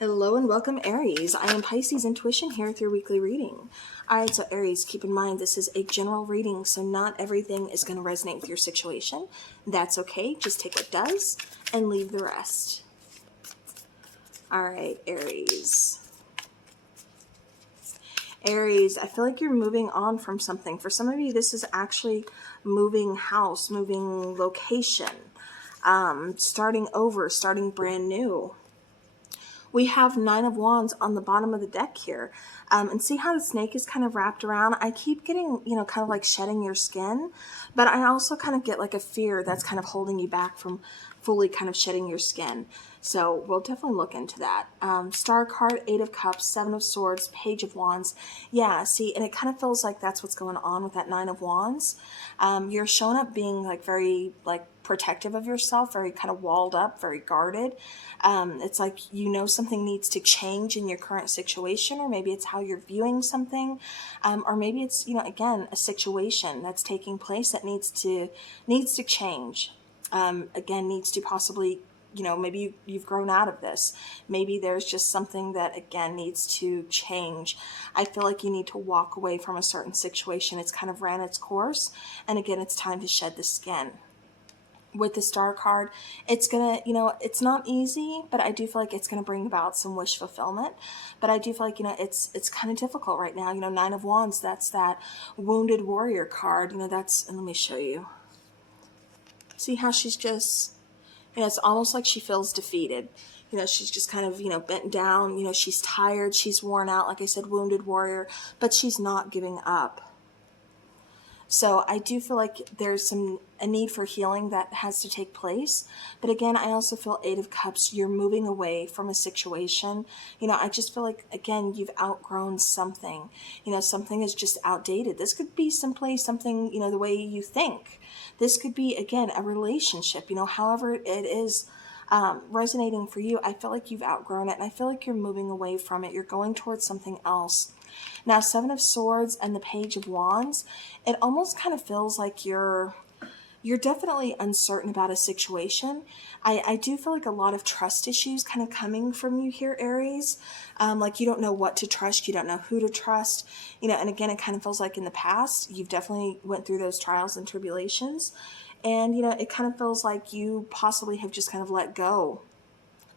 Hello and welcome, Aries. I am Pisces Intuition here with your weekly reading. Alright, so Aries, keep in mind this is a general reading, so not everything is going to resonate with your situation. That's okay. Just take what does and leave the rest. Alright, Aries. Aries, I feel like you're moving on from something. For some of you, this is actually moving house, moving location, starting over, starting brand new. We have Nine of Wands on the bottom of the deck here. And see how the snake is kind of wrapped around? I keep getting, kind of like shedding your skin, but I also kind of get like a fear that's kind of holding you back from fully kind of shedding your skin. So we'll definitely look into that. Star card, Eight of Cups, Seven of Swords, Page of Wands. Yeah, see, and it kind of feels like that's what's going on with that Nine of Wands. You're showing up being like very like protective of yourself, very kind of walled up, very guarded. It's like something needs to change in your current situation, or maybe it's how you're viewing something, or maybe it's again a situation that's taking place that needs to change. Again, needs to possibly maybe you've grown out of this. Maybe there's just something that again needs to change. I feel like you need to walk away from a certain situation. It's kind of ran its course, and again it's time to shed the skin. With the Star card, it's gonna, it's not easy, but I do feel like it's gonna bring about some wish fulfillment. But I do feel like, it's kind of difficult right now. Nine of Wands, that's that wounded warrior card. And let me show you. See how she's just, it's almost like she feels defeated. She's just kind of, bent down. She's tired, she's worn out, like I said, wounded warrior, but she's not giving up. So I do feel like there's a need for healing that has to take place. But again, I also feel Eight of Cups, you're moving away from a situation. I just feel like, again, you've outgrown something. Something is just outdated. This could be simply something, the way you think. This could be, again, a relationship, however it is resonating for you. I feel like you've outgrown it, and I feel like you're moving away from it. You're going towards something else. Now, Seven of Swords and the Page of Wands, it almost kind of feels like you're definitely uncertain about a situation. I do feel like a lot of trust issues kind of coming from you here, Aries. Like you don't know what to trust. You don't know who to trust. And again, it kind of feels like in the past, you've definitely went through those trials and tribulations. And, it kind of feels like you possibly have just kind of let go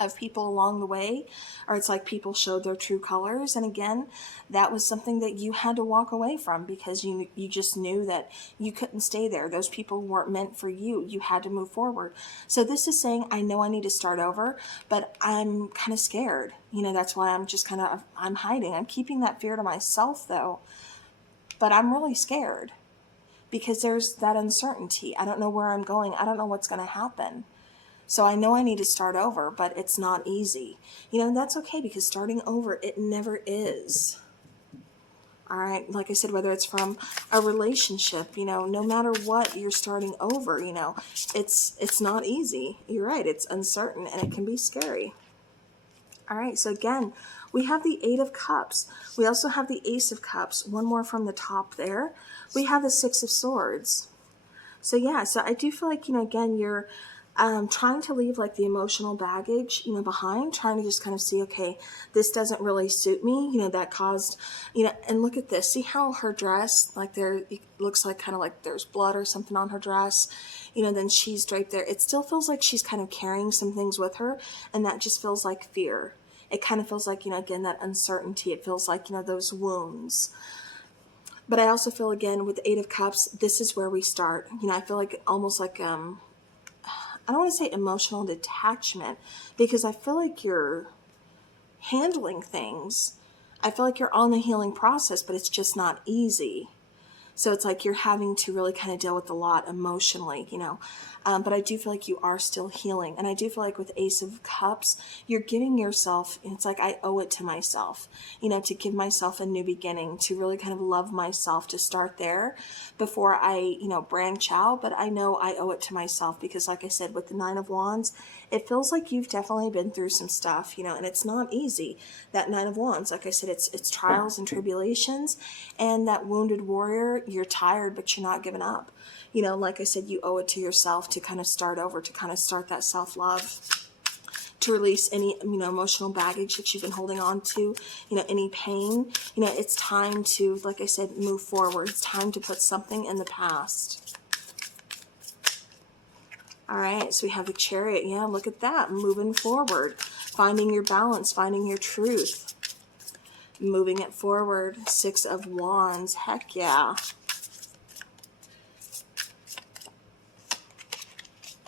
of people along the way, or it's like people showed their true colors, and again that was something that you had to walk away from because you just knew that you couldn't stay there. Those people weren't meant for you. You had to move forward. So this is saying, I know I need to start over, but I'm kind of scared. That's why I'm just I'm hiding. I'm keeping that fear to myself though, but I'm really scared because there's that uncertainty. I don't know where I'm going. I don't know what's going to happen. So I know I need to start over, but it's not easy. And that's okay, because starting over, it never is. All right, like I said, whether it's from a relationship, no matter what, you're starting over, it's not easy. You're right, it's uncertain, and it can be scary. All right, so again, we have the Eight of Cups. We also have the Ace of Cups. One more from the top there. We have the Six of Swords. So yeah, so I do feel like, again, you're trying to leave like the emotional baggage, behind, trying to just kind of see, okay, this doesn't really suit me, that caused, and look at this, see how her dress, like it looks like kind of like there's blood or something on her dress, then she's draped there. It still feels like she's kind of carrying some things with her, and that just feels like fear. It kind of feels like, again, that uncertainty. It feels like, those wounds. But I also feel, again, with the Eight of Cups, this is where we start. I feel like almost like, I don't want to say emotional detachment, because I feel like you're handling things. I feel like you're on the healing process, but it's just not easy. So it's like you're having to really kind of deal with a lot emotionally, but I do feel like you are still healing. And I do feel like with Ace of Cups, you're giving yourself, it's like I owe it to myself, to give myself a new beginning, to really kind of love myself, to start there before I, branch out. But I know I owe it to myself because, like I said, with the Nine of Wands, it feels like you've definitely been through some stuff, and it's not easy. That Nine of Wands, like I said, it's trials and tribulations, and that wounded warrior, you're tired, but you're not giving up. Like I said, you owe it to yourself to kind of start over, to kind of start that self-love, to release any, emotional baggage that you've been holding on to, any pain. It's time to, like I said, move forward. It's time to put something in the past. All right, so we have the Chariot. Yeah, look at that. Moving forward, finding your balance, finding your truth, moving it forward. Six of Wands. Heck yeah.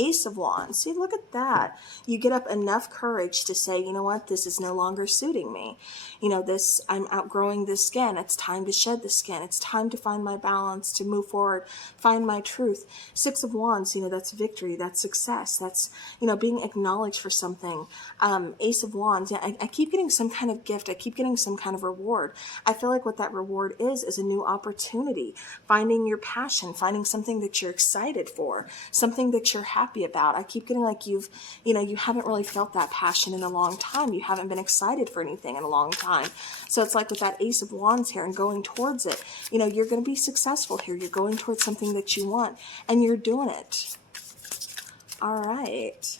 Ace of Wands. See, look at that. You get up enough courage to say, you know what, this is no longer suiting me. I'm outgrowing this skin. It's time to shed the skin. It's time to find my balance, to move forward, find my truth. Six of Wands, that's victory, that's success, that's, being acknowledged for something. Ace of Wands, yeah, I keep getting some kind of gift. I keep getting some kind of reward. I feel like what that reward is a new opportunity, finding your passion, finding something that you're excited for, something that you're happy about. I keep getting like you haven't really felt that passion in a long time. You haven't been excited for anything in a long time. So it's like with that Ace of Wands here and going towards it, you're going to be successful here. You're going towards something that you want and you're doing it. All right.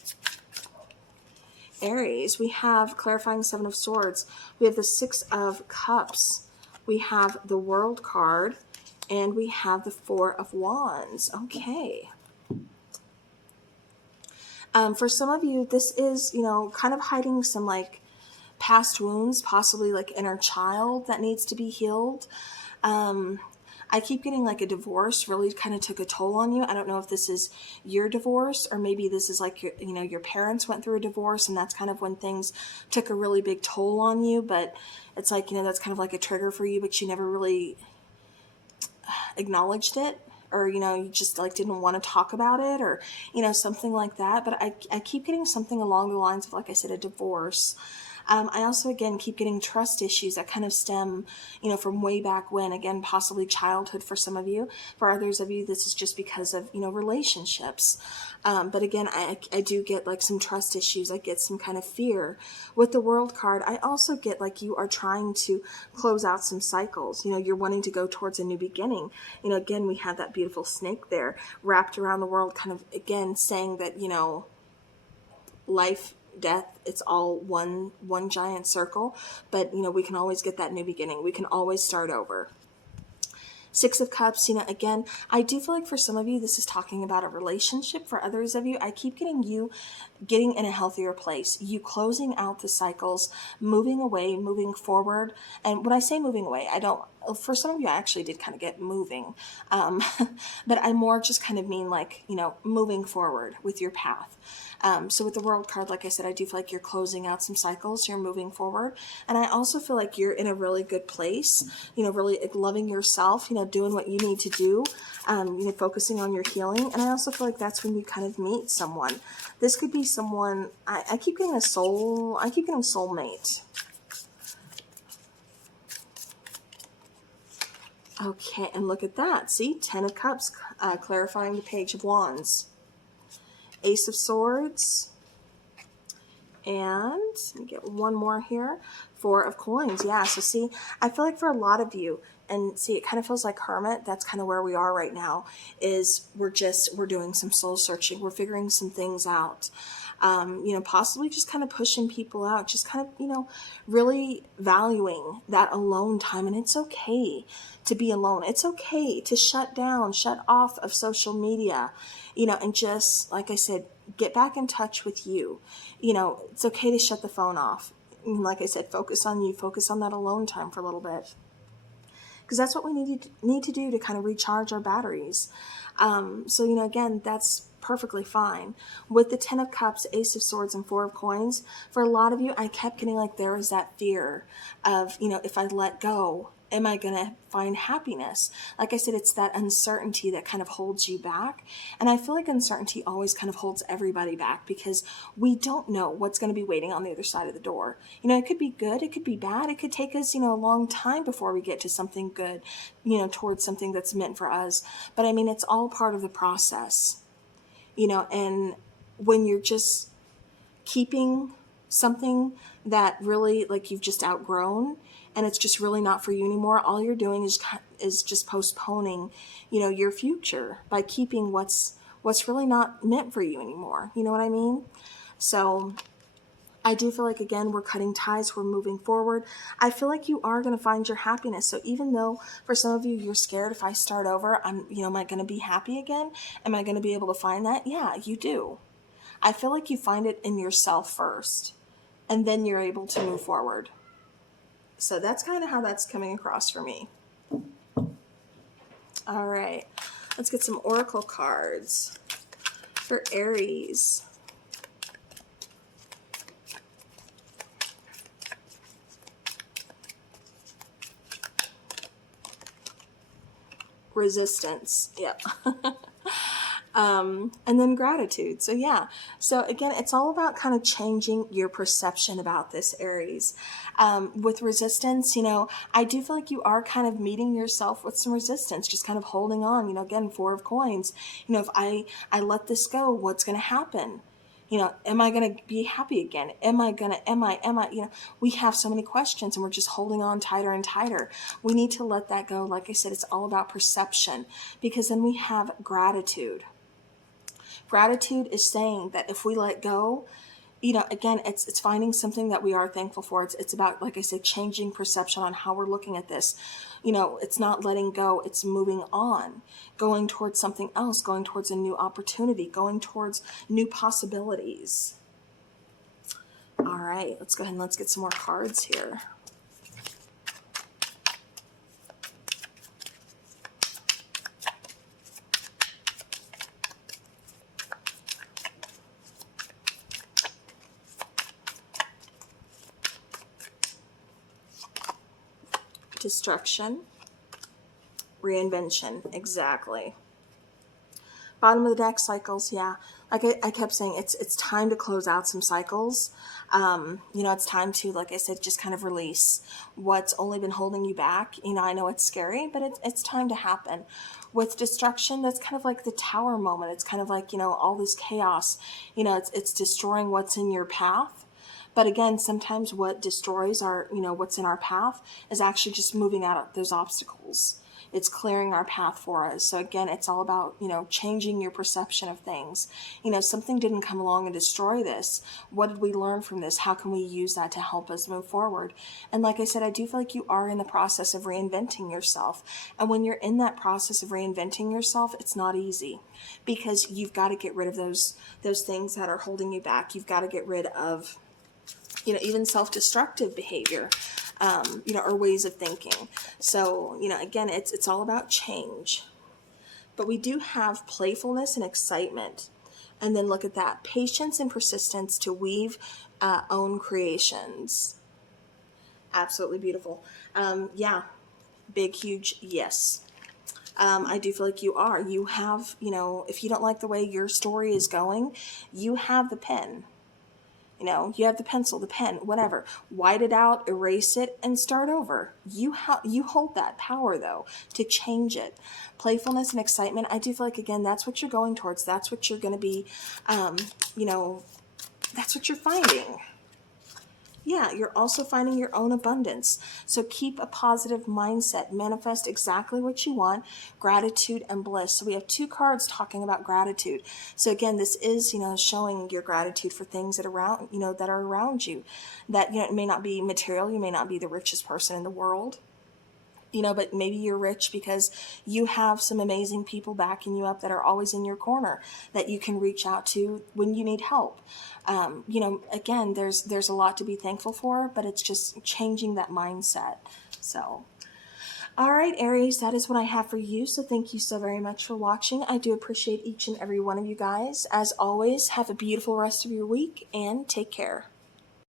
Aries, we have clarifying Seven of Swords. We have the Six of Cups. We have the World card and we have the Four of Wands. Okay. For some of you, this is, kind of hiding some like past wounds, possibly like inner child that needs to be healed. I keep getting like a divorce really kind of took a toll on you. I don't know if this is your divorce or maybe this is like your parents went through a divorce and that's kind of when things took a really big toll on you. But it's like, that's kind of like a trigger for you, but you never really acknowledged it. Or, you just like didn't want to talk about it or, something like that. But I keep getting something along the lines of, like I said, a divorce. I also, again, keep getting trust issues that kind of stem, from way back when, again, possibly childhood for some of you. For others of you, this is just because of, relationships. But again, I do get like some trust issues. I get some kind of fear. With the World card, I also get like you are trying to close out some cycles. You're wanting to go towards a new beginning. Again, we have that beautiful snake there wrapped around the world, kind of, again, saying that, life, death, it's all one giant circle, but we can always get that new beginning. We can always start over. Six of Cups, again, I do feel like for some of you, this is talking about a relationship. For others of you, I keep getting you getting in a healthier place, you closing out the cycles, moving away, moving forward. And when I say moving away, for some of you, I actually did kind of get moving. But I more just kind of mean like, moving forward with your path. So with the World card, like I said, I do feel like you're closing out some cycles, you're moving forward. And I also feel like you're in a really good place, really loving yourself, doing what you need to do, focusing on your healing. And I also feel like that's when you kind of meet someone. This could be someone, I keep getting soulmate. Okay, and look at that. See, Ten of Cups, clarifying the Page of Wands. Ace of Swords, and let me get one more here, Four of Coins. Yeah, so see, I feel like for a lot of you, and see, it kind of feels like Hermit, that's kind of where we are right now, is we're doing some soul searching, we're figuring some things out, possibly just kind of pushing people out, just kind of, really valuing that alone time. And it's okay to be alone. It's okay to shut off of social media, and just, like I said, get back in touch with you. It's okay to shut the phone off. And like I said, focus on you, focus on that alone time for a little bit. Because that's what we need to do to kind of recharge our batteries. So, again, that's perfectly fine. With the Ten of Cups, Ace of Swords, and Four of Coins, for a lot of you, I kept getting like there was that fear of, if I let go, am I going to find happiness? Like I said, it's that uncertainty that kind of holds you back. And I feel like uncertainty always kind of holds everybody back because we don't know what's going to be waiting on the other side of the door. It could be good, it could be bad, it could take us, a long time before we get to something good, towards something that's meant for us. But I mean, it's all part of the process, and when you're just keeping something that really like you've just outgrown and it's just really not for you anymore, all you're doing is just postponing, your future by keeping what's really not meant for you anymore. You know what I mean? So I do feel like, again, we're cutting ties, we're moving forward. I feel like you are going to find your happiness. So even though for some of you, you're scared, if I start over, am I going to be happy again? Am I going to be able to find that? Yeah, you do. I feel like you find it in yourself first, and then you're able to move forward. So that's kind of how that's coming across for me. All right, let's get some oracle cards for Aries. Resistance. Yep. And then gratitude. So yeah. So again, it's all about kind of changing your perception about this, Aries. With resistance, I do feel like you are kind of meeting yourself with some resistance, just kind of holding on, again, Four of Coins. If I let this go, what's going to happen? Am I going to be happy again? We have so many questions and we're just holding on tighter and tighter. We need to let that go. Like I said, it's all about perception, because then we have gratitude. Gratitude is saying that if we let go, again, it's finding something that we are thankful for. It's about, like I said, changing perception on how we're looking at this. It's not letting go, it's moving on, going towards something else, going towards a new opportunity, going towards new possibilities. All right, let's go ahead and let's get some more cards here. Destruction, reinvention, exactly. Bottom of the deck, cycles, yeah. Like I kept saying, it's time to close out some cycles. It's time to, like I said, just kind of release what's only been holding you back. I know it's scary, but it's time to happen. With destruction, that's kind of like the tower moment. It's kind of like, all this chaos, it's destroying what's in your path. But again, sometimes what destroys what's in our path is actually just moving out those obstacles. It's clearing our path for us. So again, it's all about, changing your perception of things. Something didn't come along and destroy this. What did we learn from this? How can we use that to help us move forward? And like I said, I do feel like you are in the process of reinventing yourself. And when you're in that process of reinventing yourself, it's not easy, because you've got to get rid of those things that are holding you back. You've got to get rid of even self-destructive behavior, or ways of thinking. So, again, it's all about change. But we do have playfulness and excitement. And then look at that. Patience and persistence to weave own creations. Absolutely beautiful. Yeah. Big, huge yes. I do feel like you are. You have, if you don't like the way your story is going, you have the pen. You have the pencil, the pen, whatever. White it out, erase it, and start over. You hold that power, though, to change it. Playfulness and excitement, I do feel like, again, that's what you're going towards. That's what you're going to be, that's what you're finding. Yeah, you're also finding your own abundance. So keep a positive mindset. Manifest exactly what you want. Gratitude and bliss. So we have two cards talking about gratitude. So again, this is, showing your gratitude for things that are around, that are around you. That, it may not be material. You may not be the richest person in the world. But maybe you're rich because you have some amazing people backing you up that are always in your corner that you can reach out to when you need help. Again, there's a lot to be thankful for, but it's just changing that mindset. So, all right, Aries, that is what I have for you. So thank you so very much for watching. I do appreciate each and every one of you guys. As always, have a beautiful rest of your week and take care.